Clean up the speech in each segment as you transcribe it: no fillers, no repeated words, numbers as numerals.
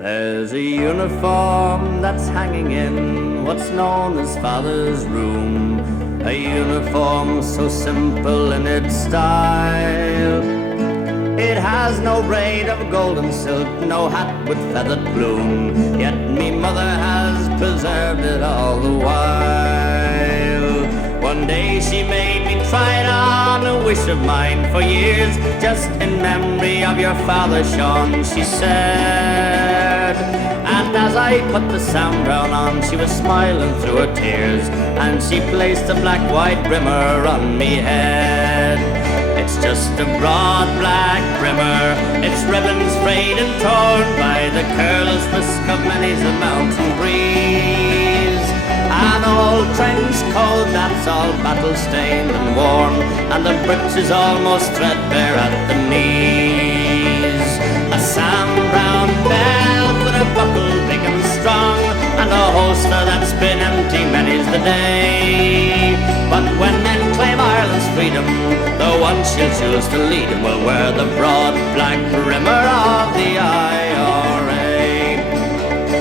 There's a uniform that's hanging in what's known as Father's room. A uniform so simple in its style. It has no braid of golden silk, no hat with feathered plume, yet me mother has preserved it all the while. One day she made me try it on, a wish of mine for years, just in memory of your father, Sean, she said. And as I put the Sam Brown on, she was smiling through her tears, and she placed a black white brimmer on me head. It's just a broad black brimmer, its ribbons frayed and torn by the careless risk of many's a mountain breeze. An old trench coat that's all battle-stained and worn, and the breeches almost threadbare at the knees. A Sam Brown belt with a buckle big and strong, and a holster that's been empty many's the day. But when men claim Ireland's freedom, the one she'll choose to lead him will wear the broad black brimmer of the IRA.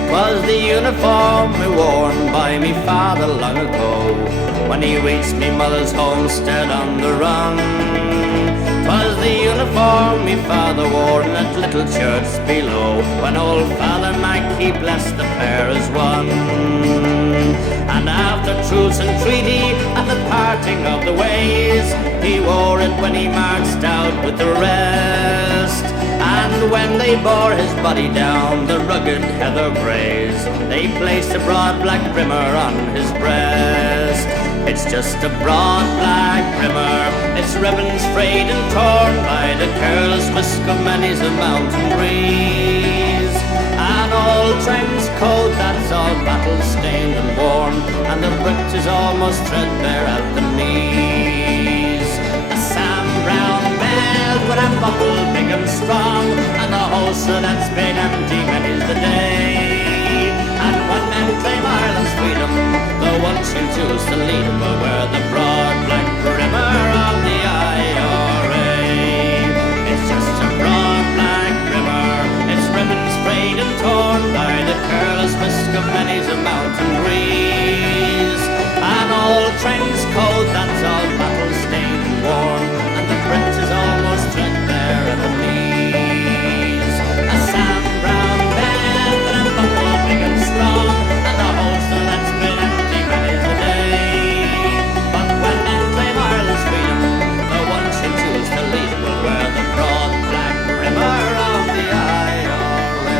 'Twas the uniform worn by me father long ago, when he reached me mother's homestead on the run. 'Twas the uniform me father wore in that little church below, when old Father Mackey blessed the pair as one. And after truce and treaty at the parting of the ways, he wore it when he marched out with the rest. And when they bore his body down the rugged heather braes, they placed a broad black brimmer on his breast. It's just a broad black brimmer, its ribbons frayed and torn by the careless whisk of many's a mountain breeze. An old trench coat that's all battle-stained and worn, and the breeches almost threadbare at the knees. A Sam Brown belt with a buckle big and strong, and a holster that's been empty many's the day. And when men claim Ireland's freedom, the one she'll choose to lead them will wear the broad black brimmer of the IRA. It's just a broad black brimmer, its ribbons frayed and torn by the careless whisk of many's a mountain breeze. An old trench coat that's all battle-stained and worn, and the breeches almost threadbare at the knees. A Sam Brown belt and a buckle big and strong, and a holster that's been empty many's the day. But when men claim Ireland's freedom, the one she'll choose to lead will wear the broad black brimmer of the IRA.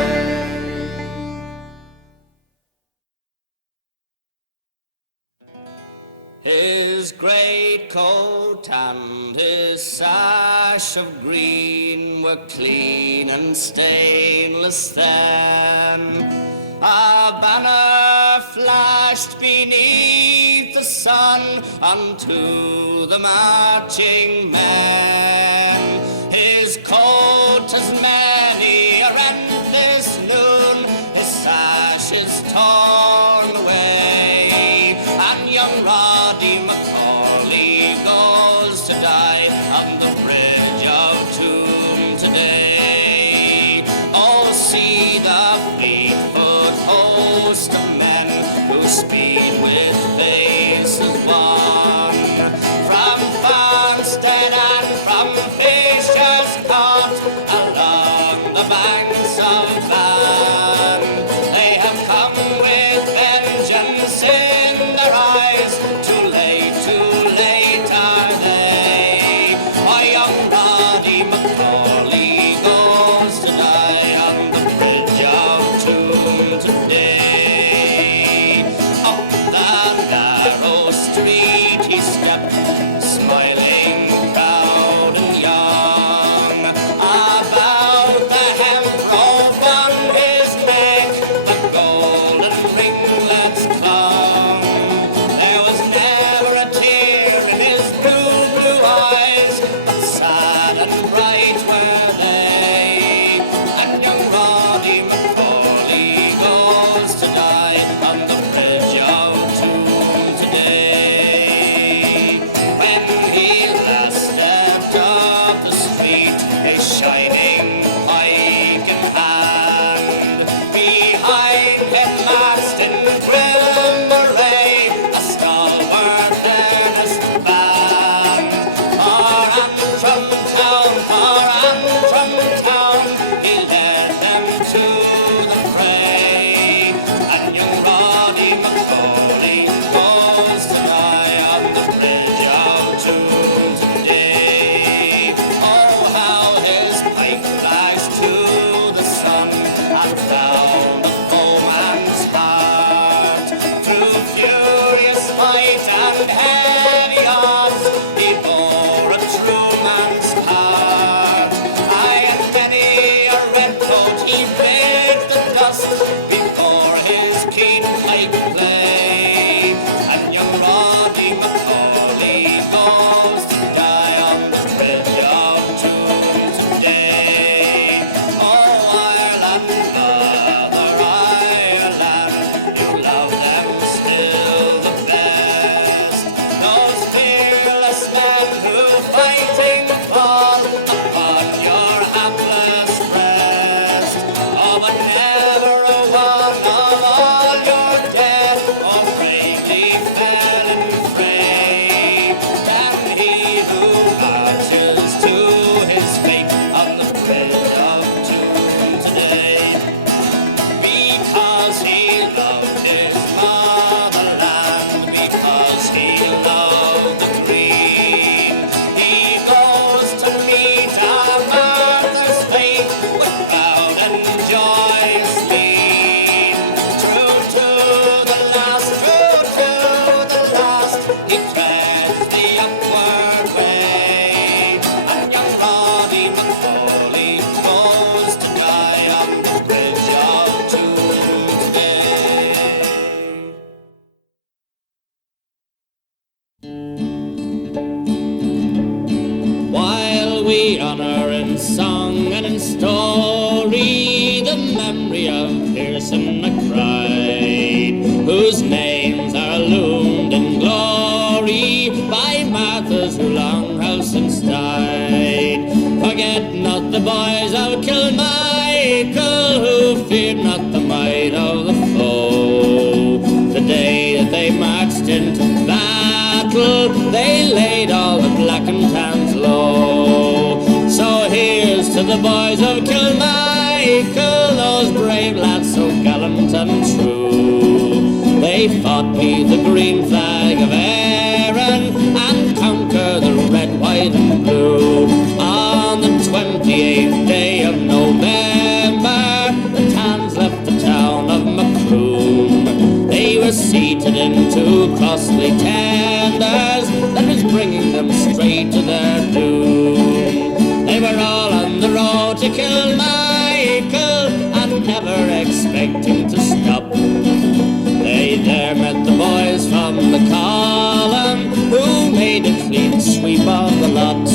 His great coat and his sash of green were clean and stainless then. A banner flashed beneath the sun unto the marching men. His coat has many a rent this noon, his sash is torn away, and young Roddy McCorley goes to die on the bridge of Toom today. Oh, see the fleet-foot host of men who speed with faces wan, from Farnstead and from Fisher's Court along the banks of Van. They have come with vengeance in their eyes. Too late are they. Oh, young Roddy McCorley goes to die on the bridge of Toom today. Oh, the but never a one of all your dead or bravely fell in fray. And he who marches to his fate on the bridge of doom today, because he loved his motherland, because he loved the green, he goes to meet our mother's fate with proud and joyous mien. True to the last, he treads the upward way. And young Roddy McCorley goes to die on the bridge of today. While we honor in song and in story the memory of Pearson McBride, whose names are loomed in glory by Marthas who long have since died, forget not the boys of Kilmichael who feared not the might of the foe. The day that they marched into battle, they laid all the black and tans low. So here's to the boys of Kilmichael, those brave lads so gallant and true. They fought beneath the green flag of Erin and conquered the red, white and blue. On the 28th day of November, the tans left the town of Macroom. They were seated in two costly tenders that was bringing them straight to their doom. They were all on the road to Kilmichael and never expecting to stop. They there met the boys from the column who made a clean sweep of the lot.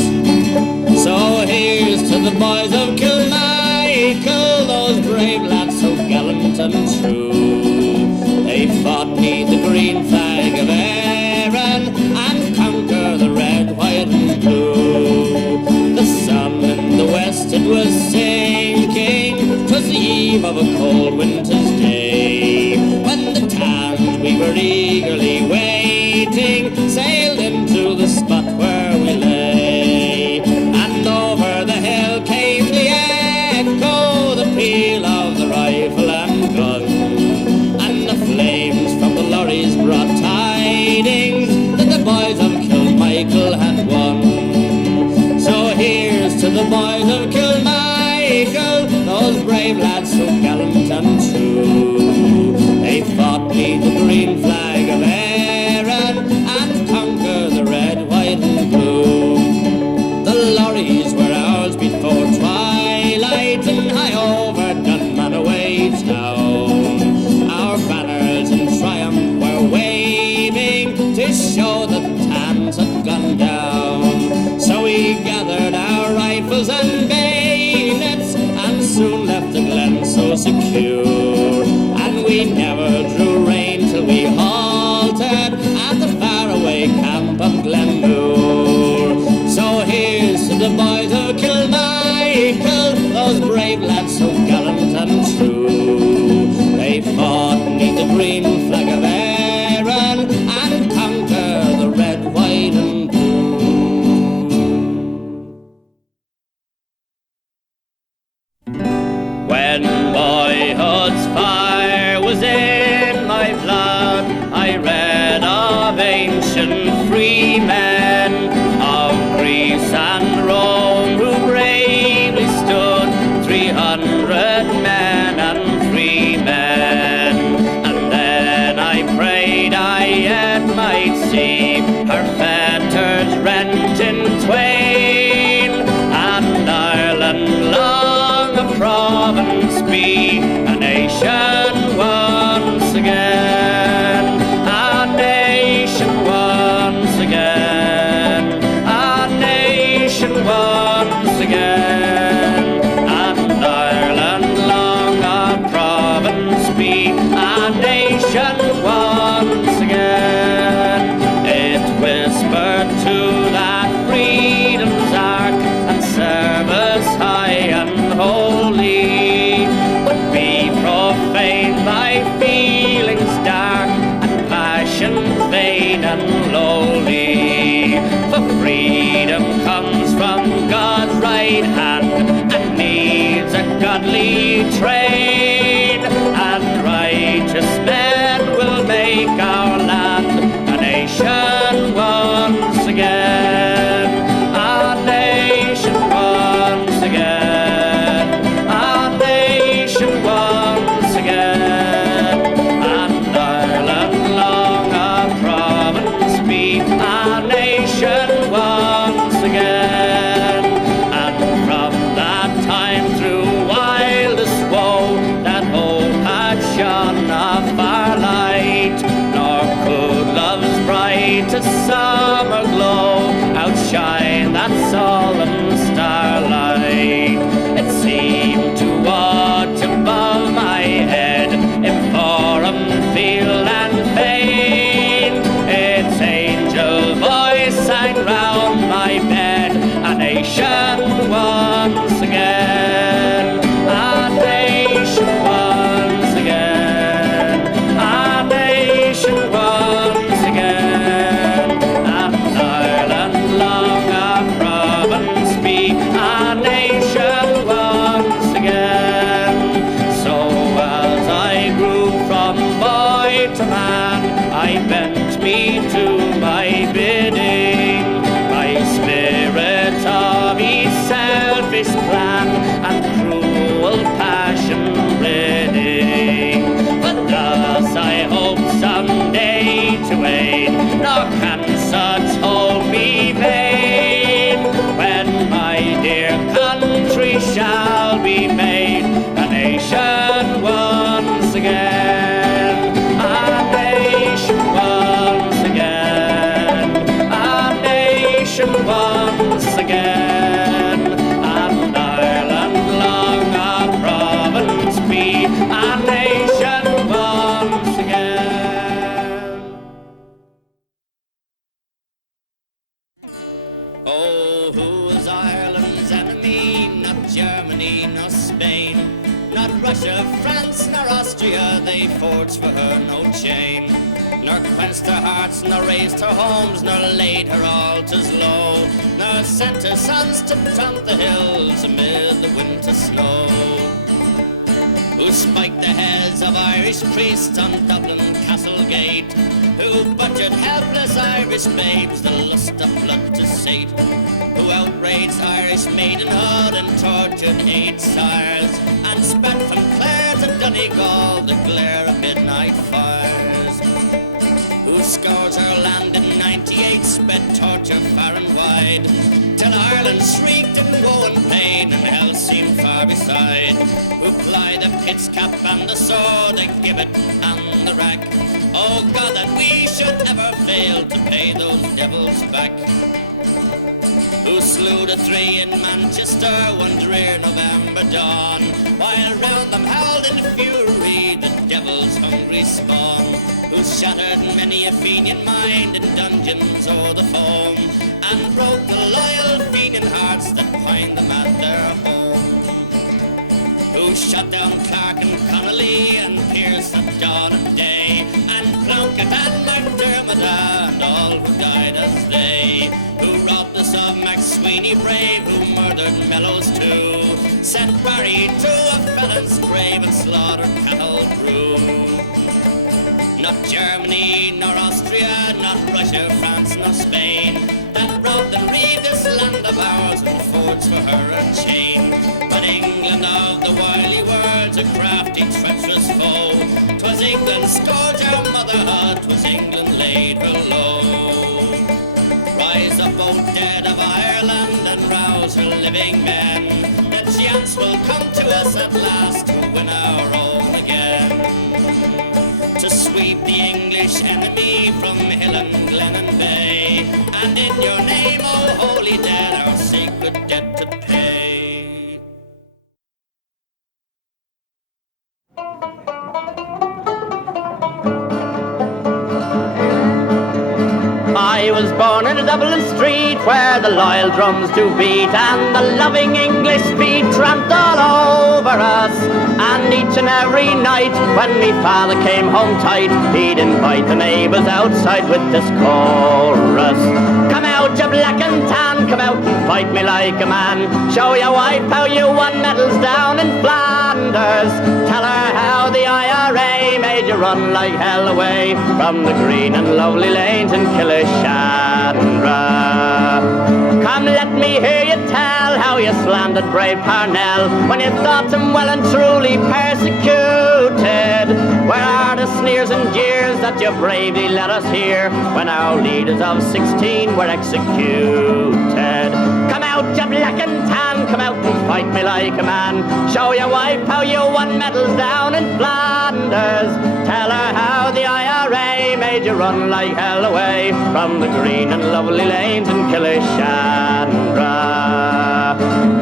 So here's to the boys of Kilmichael, those brave lads so gallant and true. They fought beneath the green flag of Erin and conquered the red, white and blue. The sun in the west it was sinking, 'twas the eve of a cold winter's day, when the tans we were eagerly waiting sailed into the spot where we lay. And over the hill came the echo, the peal of the rifle and gun, and the flames from the lorries brought tidings that the boys of Kilmichael had won. So here's to the boys of Kilmichael, those brave lads so gallant and true. They fought beneath the green flag of Erin and conquered the red, white and blue. The lorries were ours before twilight and high over Dunmanaway town. Our banners in triumph were waving to show that the tans had gone down. So we gathered our rifles and bayonets and soon left the glen so secure. And we never drew rein till we halted at the faraway camp of Glenmore. So here's to the boys of Kilmichael, those brave lads so gallant and true. They fought beneath the green flag of Erin and conquered the red, white and blue. When boyhood's fire was in my blood, I read of ancient free men of Greece and Rome who bravely stood, 300 men and free men. And then I prayed I yet might see her fetters rent in twain, and Ireland long a province be, a nation once again, a nation once again, a nation once again, and Ireland long a province be, a nation once again. It whispered to that freedom's ark and service high and holy would be train, and righteous men will make our land a nation once again, a nation once again, a nation once again, and Ireland long a province be, a nation once again. And from that time through wildest woe, that hope had shone a far light, nor could love's brightest summer glow outshine that solemn starlight. It seemed to watch above my head in forum, field and plain. Its angel voice sang round my bed, a nation once again, a nation once again, a nation once again, and Ireland long a province be, a nation once again. So as I grew from boy to man, I bent me to my bidding, my spirit of each selfish plan and cruel passion ridding. But thus I hope someday to aid, nor can such hope be vain, when my dear country shall be made a nation once again, a nation once again, a nation once again, and Ireland long a province be, a nation once again. Oh, who is Ireland's enemy? Not Germany, nor Spain, not Russia, France, nor Austria. They forged for her no chain, nor quenched her hearts, nor raised her homes, nor laid her altars low, nor sent her sons to tramp the hills amid the winter snow. Who spiked the heads of Irish priests on Dublin castle gate, who butchered helpless Irish babes, the lust of blood to sate, who outraged Irish maidenhood and tortured 8 sires, and spat from Clare to Donegal the glare of midnight fires, who scourged our land in 98, sped torture far and wide, till Ireland shrieked in woe and pain, and hell seemed far beside, who plied the pit's cap and the sword, the gibbet and the rack. Oh God, that we should ever fail to pay those devils back. Who slew the 3 in Manchester one drear November dawn, while round them howled in fury the devil's hungry spawn, who shattered many a Fenian mind in dungeons o'er the foam, and broke the loyal Fenian hearts that pined them at their home, who shot down Clark and Connolly and pierced the dawn of day, and Plunkett and McDermott and all who died as they, who robbed us of McSweeney brave, who murdered Mellows too, set Barry to a felon's grave and slaughtered cattle brew. Not Germany, nor Austria, not Russia, France, nor Spain, that robbed and reaved this land of ours and forged for her a chain, but England of the wily words, a crafty, treacherous foe. 'Twas England scourged our motherhood, 'twas England laid her low. Rise up, O dead of Ireland, and rouse her living men. The chance will come to us at last to win our own again, to sweep the English enemy from hill and glen and bay, and in your name, O holy dead, our sacred debt to pay. I was born in a Dublin street where the loyal drums do beat, and the loving English feet tramped all over us. And each and every night when me father came home tight, he'd invite the neighbours outside with this chorus: come out, you black and tan, come out and fight me like a man. Show your wife how you won medals down in Flanders. Flanders. Tell her how the IRA made you run like hell away from the green and lovely lanes in Killishandra. Come, let me hear you tell how you slandered brave Parnell when you thought him well and truly persecuted. Where are the sneers and jeers that you bravely let us hear when our leaders of 16 were executed? Come out, you black and tan, come out and fight me like a man. Show your wife how you won medals down in Flanders. Tell her how the IRA made you run like hell away from the green and lovely lanes in Killishandra.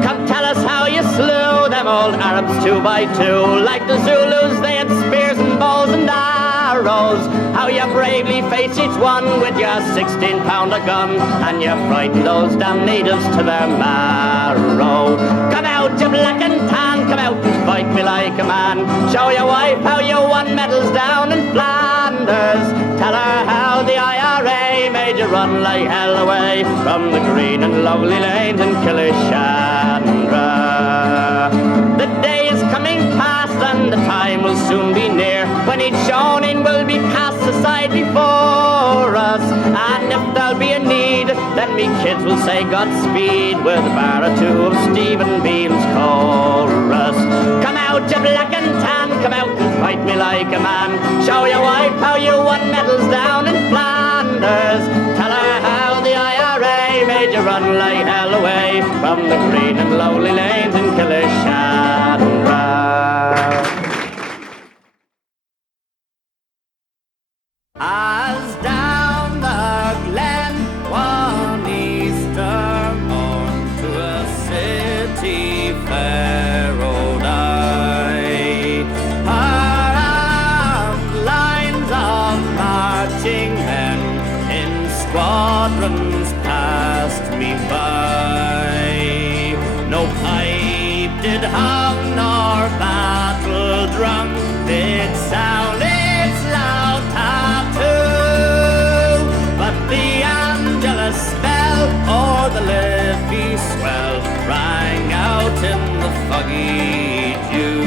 Come tell us how you slew them old Arabs 2 by 2. Like the Zulus, they had spears and bows and arrows. How you bravely faced each one with your 16-pounder gun, and you frightened those damn natives to their marrow. Come out, you black and tan, come out and fight me like a man. Show your wife how you won medals down in Flanders. Tell her how the IRA made you run like hell away from the green and lovely lanes in Killishandra. The day is coming past and the time will soon be near when each shonin will be cast aside before us. And if there'll be a need, then me kids will say Godspeed with a bar or two of Stephen Beam's chorus. Come out, you black and tan, come out and fight me like a man. Show your wife how you won medals down in Flanders. Tell her how the IRA made you run like hell away from the green and lovely lanes in Killishandra. As down the glen one Easter morn to a city fair rode I, her armed lines of marching men in squadrons passed me by. No pipe did hum nor battle drum did sound its loud tattoo, but the Angelus bell or the Liffey swell rang out in the foggy dew.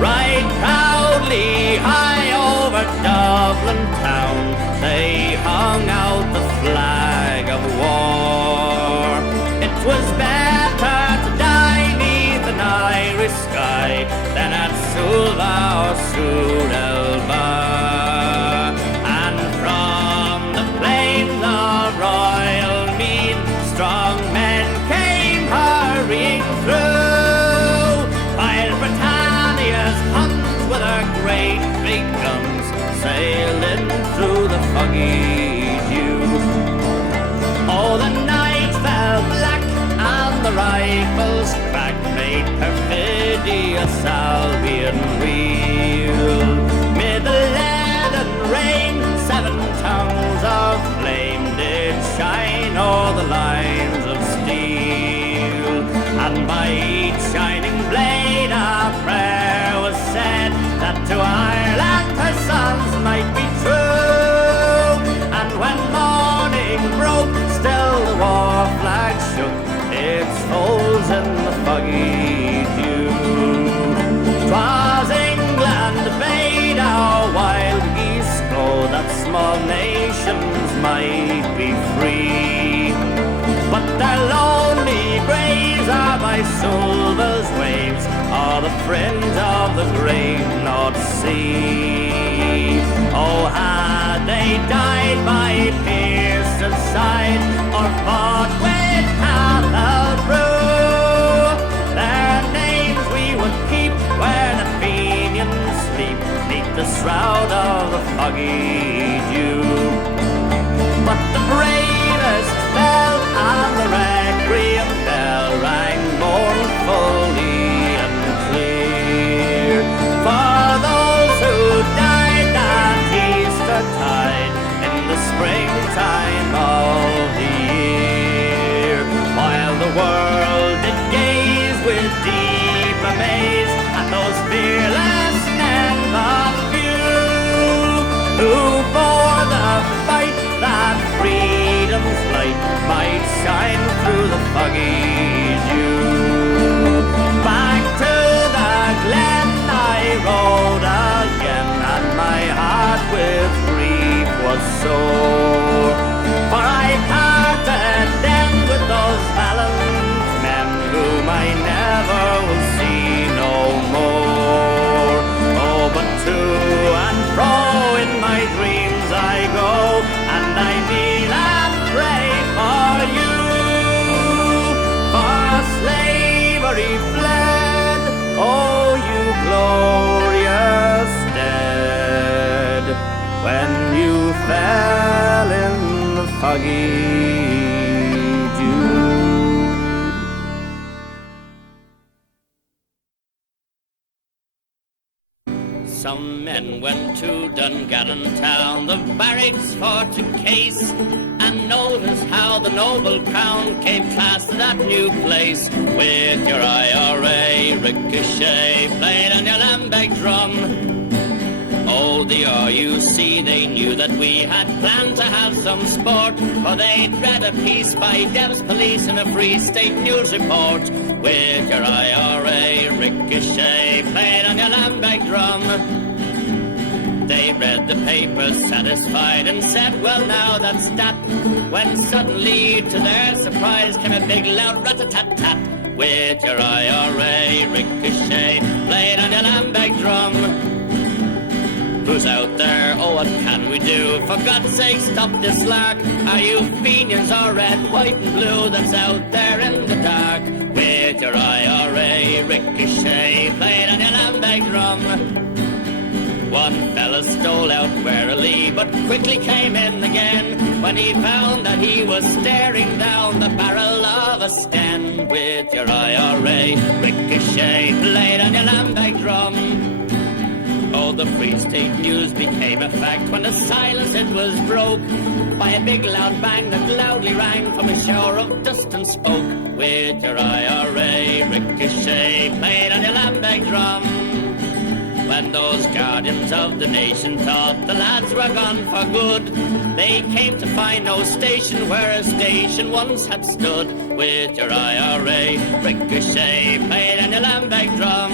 Right proudly high over Dublin town they hung out the flag of war. It was better to die neath an Irish sky than at Suva or Sudelba. And from the plains of Royal Mead strong men came hurrying through, while Britannia's Huns with her great big guns sailed in through the foggy dew. Oh, the night fell black and the rifles crack made perfidious Albion reel. Mid the leaden rain 7 tongues of flame did shine o'er the lines of steel, and by each shining blade a prayer was said that to Ireland her sons might be true. And when morning broke still the war flag shook its folds in the foggy dew. 'Twas England bade our wild geese go that small nations might be free, but their lonely graves are by Solva's waves or the fringe of the great North Sea. Oh, had they died by Pearson's side or fought with Athelbrew, their names we would keep where the Fenians sleep neath the shroud of the foggy dew. But the bravest fell and the requiem bell rang mournfully and clear for those who died that Eastertide in the springtime of the year, while the world did gaze with deep amaze at those fearless men of few who bore was sore. For I parted then with those valiant men whom I never will see no more. Oh, but to and fro in my dreams I go, and I kneel and pray for you. For slavery fled, oh, you glorious dead, when you fell in the foggy dew. Some men went to Dungannon town, the barracks for to case, and notice how the noble crown came class to that new place. With your IRA Ricochet played on your lambeg drum. Oh, the RUC, they knew that we had planned to have some sport, for they'd read a piece by Dev's Police in a Free State News report. With your IRA Ricochet played on your lambeg drum. They read the papers satisfied and said, well, now that's that. When suddenly, to their surprise, came a big loud rat-a-tat-tat. With your IRA Ricochet played on your lambeg drum. Who's out there? Oh, what can we do? For God's sake, stop this lark. Are you Fenians or red, white and blue that's out there in the dark? With your IRA Ricochet played on your lambeg drum. One fella stole out warily, but quickly came in again when he found that he was staring down the barrel of a Sten. With your IRA Ricochet played on your lambeg drum. Oh, the Free State News became a fact when the silence it was broke by a big loud bang that loudly rang from a shower of dust and smoke. With your IRA Ricochet played on your lambeg drum. When those guardians of the nation thought the lads were gone for good, they came to find no station where a station once had stood. With your IRA Ricochet played on your lambeg drum.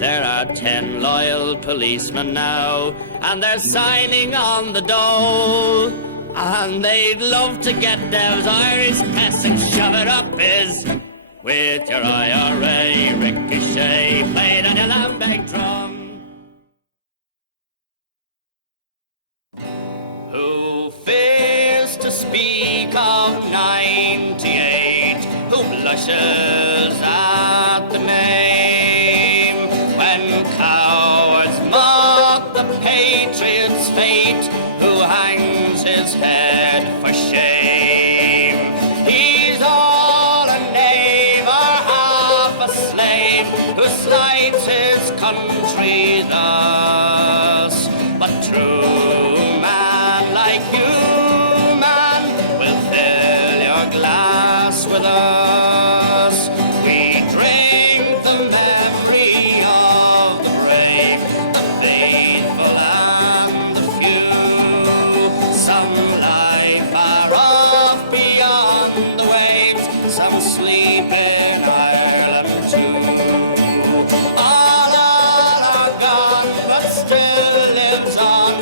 There are 10 loyal policemen now, and they're signing on the dole, and they'd love to get Dev's Irish pass and shove it up his. With your IRA Ricochet played on your lambeg drum. Who fears to speak of 98, who blushes at the name, when cowards mock the patriot's fate, who hangs his head for shame. He's all a knave or half a slave, who slights his country thus. But true man like you, man, will fill your glass with us. We drink the memory of the brave, the faithful and the few. Some lie far off beyond the waves, some sleep in Ireland too. All are gone, but still lives on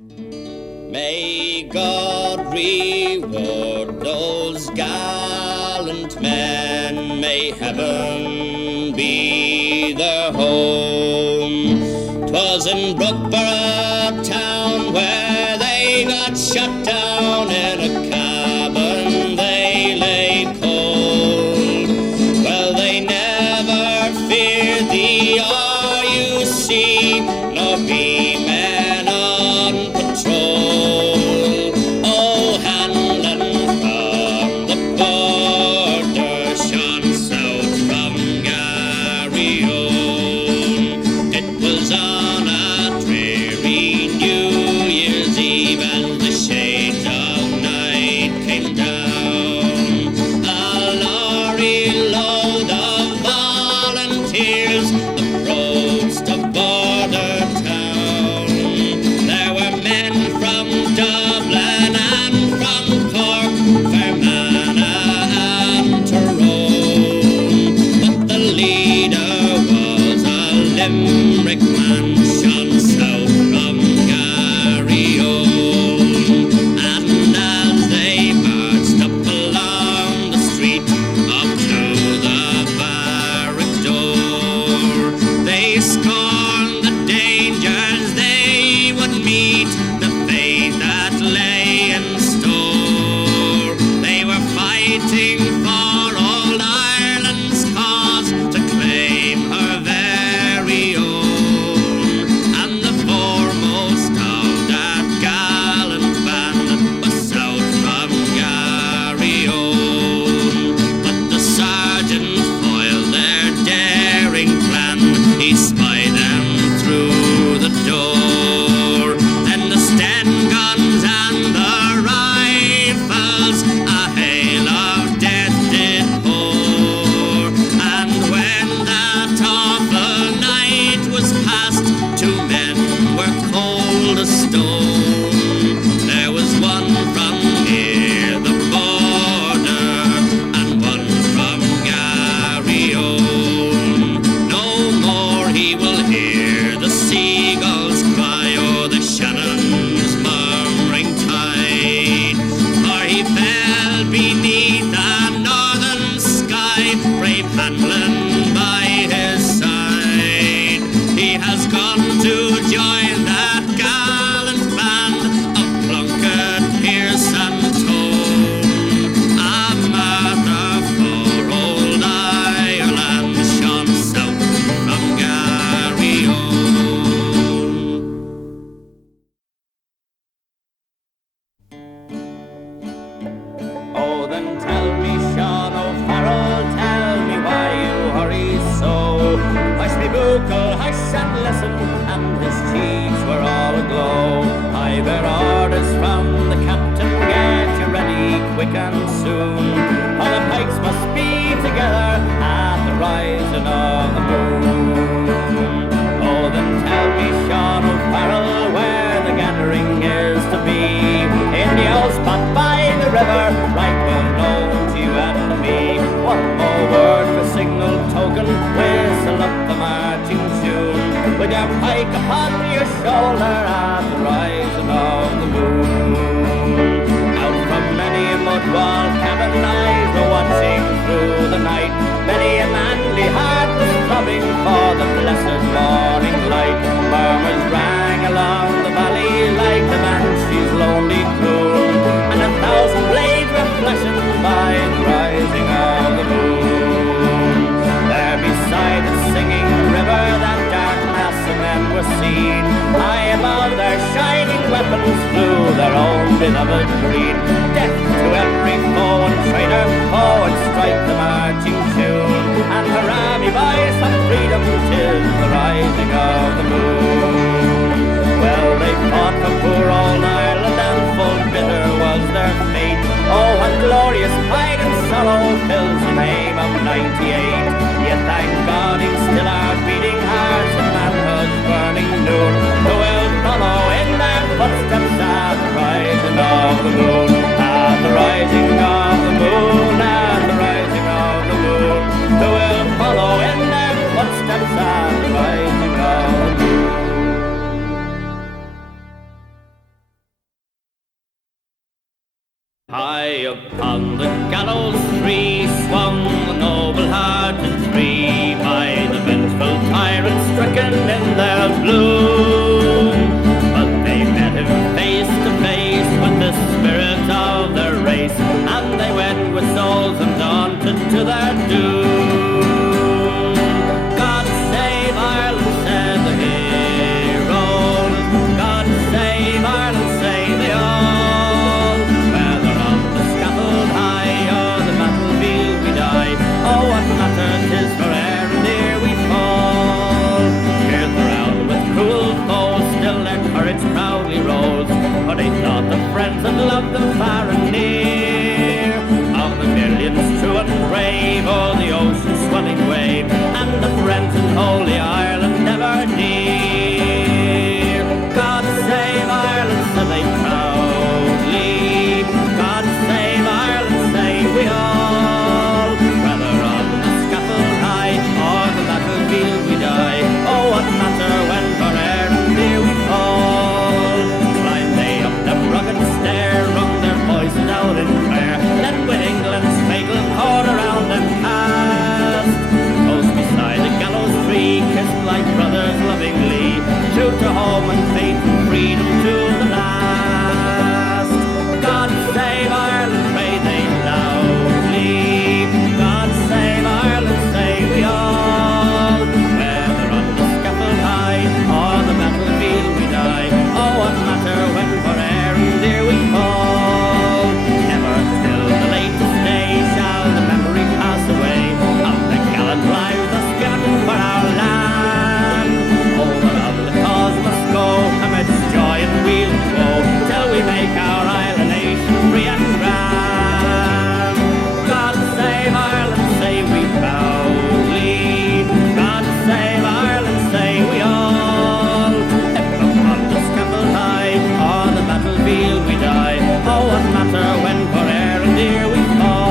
May God reward those gallant men, may heaven be their home. 'Twas in Brookborough town where they got shut down in a cabin they lay cold. Well, they never feared the RUC, nor be men on patrol. Oh, Hanlon from the border shone south from Garryowen. It was on a dreary New Year's Eve as the shades of night came down. A lorry load of volunteers approached a border town. There were men from Dublin and from Cork, Fermanagh and Tyrone, but the leader was a Limerick man, shone south from Garryowen. And as they marched up along the street up to the barrack door, they scorned the dangers they would meet, the fate that lay in store. They were fighting for old Ireland's cause, to claim her very own. And the foremost of that gallant band was south from Garryowen. But the sergeant foiled their daring plan, he spied them through the door. Then the Sten guns and the rifles a hail of death did pour. And when that awful night was past, two men were cold as stone. There was one from near the border and one from Garryowen. No more he will hear the seagulls cry or the Shannon's murmuring tide, for he fell beneath a northern sky, brave Hanlon by his side. He has gone to join that gallant band of Plunkett, Pearse and Tone. A martyr for old Ireland, shone south from Garryowen. Oh, then tell me, Sean O'Farrell, tell me why you hurry so. Hush me buckle, hush and listen, and his cheeks were all aglow. I bear orders from the captain, get you ready quick and soon, for the pikes must be together at the rising of the moon. Oh, then tell me, Sean O'Farrell, where the gathering is to be. In the old spot by the river, right well known to you and me. One more word for signal token, whistle up the marching tune, with your pike upon your shoulder at the rising of the moon. Out from many a mud wall cabin, eyes were watching through the night. Many a manly heart was throbbing for the blessed morning light. Murmurs rang along the valley like the banshee's lonely croon, and 1,000 blades were flashing by the rising of the moon. There beside the singing river, that dark mass of men were seen. High above their shining weapons flew their own beloved green. Death to every foe and traitor, forward strike the marching tune, and hurrah me boys for freedom, 'tis the rising of the moon. Well, they fought for poor old Ireland, and full bitter was their fate. Oh, what glorious pride and sorrow fills the name of 98. Yet thank God in still our beating hearts and manhood's burning noon, who will follow in their footsteps at the rising of the moon, at the rising of the moon, at the rising of the moon, who will follow in their footsteps at the rising of the moon. High upon the gallows tree swung the noble-hearted three, by the vengeful tyrants stricken in their bloom. But they met him face to face with the spirit of their race, and they went with souls undaunted to their doom. God save Ireland, said the heroes. God save Ireland, say they all. Whether on the scaffold high or the battlefield we die, oh, what matter 'tis for Erin ere we fall. Here's the round with cruel foes, still their courage proudly rose, for they thought the friends had loved them far and near. Of the millions true and brave, o'er the ocean's swelling wave, and the friends in holy Ireland ever near. God save Ireland, said they proudly. God save Ireland, say we all. Whether on the scaffold high or the battlefield we die, oh, what matter when for Erin dear we fall. Climb they up the rugged stair, rung their voices out in prayer, let with England's fatal cord around them cast. Close beside the gallows tree, kissed like brothers lovingly, true to home and faith and freedom to the last. God save Ireland, pray they loudly. God save Ireland, say we all. Whether on the scaffold high or the battlefield we die, oh, what matter when for Erin dear we fall. Never till the latest day shall the memory pass away of the gallant lives thus given for our land. Oh, but of the cause must go amidst joy and weal and woe, till we make our island nation free and grand. God save Ireland, say we proudly. God save Ireland, say we all. If upon the scaffold high or the battlefield we die, oh, what matter when for Erin dear we fall.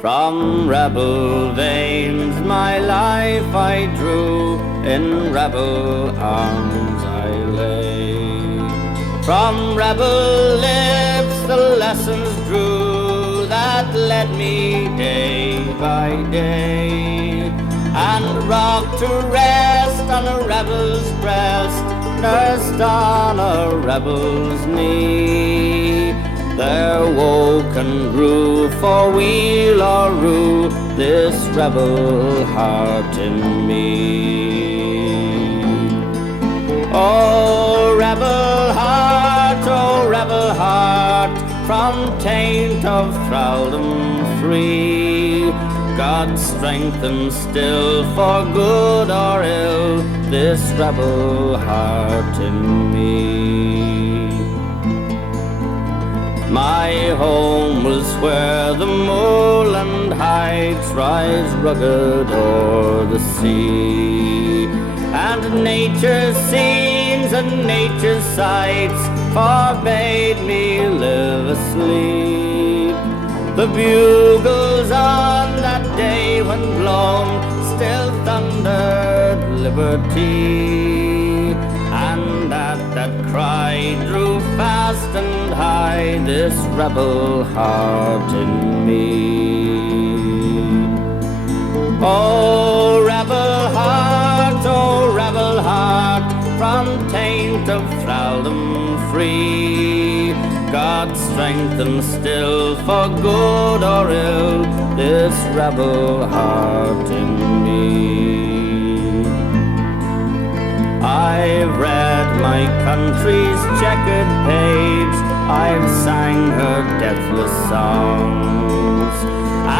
From rebel veins my life I drew, in rebel arms I lay. From rebel lips the lessons drew that led me day by day, and rocked to rest on a rebel's breast, nursed on a rebel's knee. There woke and grew for weal or rue this rebel heart in me. Oh, rebel heart, from taint of thraldom free, God strengthen still for good or ill this rebel heart in me. My home was where the moorland heights rise rugged o'er the sea, and nature's scenes and nature's sights forbade me live asleep. The bugles on that day when blown still thundered liberty, and at that cry drew fast and high this rebel heart in me. Oh, rebel heart, from taint of thraldom free, God strengthen still for good or ill this rebel heart in me. I've read my country's checkered page, I've sang her deathless songs,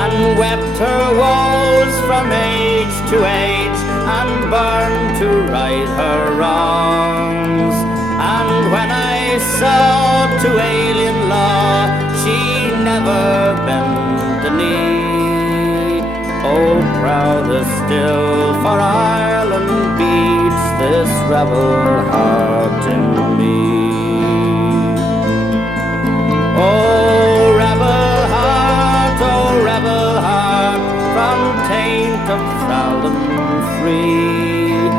and wept her woes from age to age, and burned to right her wrongs. And when I saw to alien law she never bent a knee, oh, prouder still for Ireland beats this rebel heart in me. Oh, rebel heart, from untainted, thraldom free.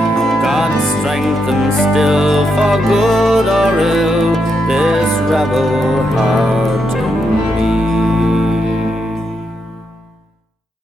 God strengthen still for good or ill this rebel heart in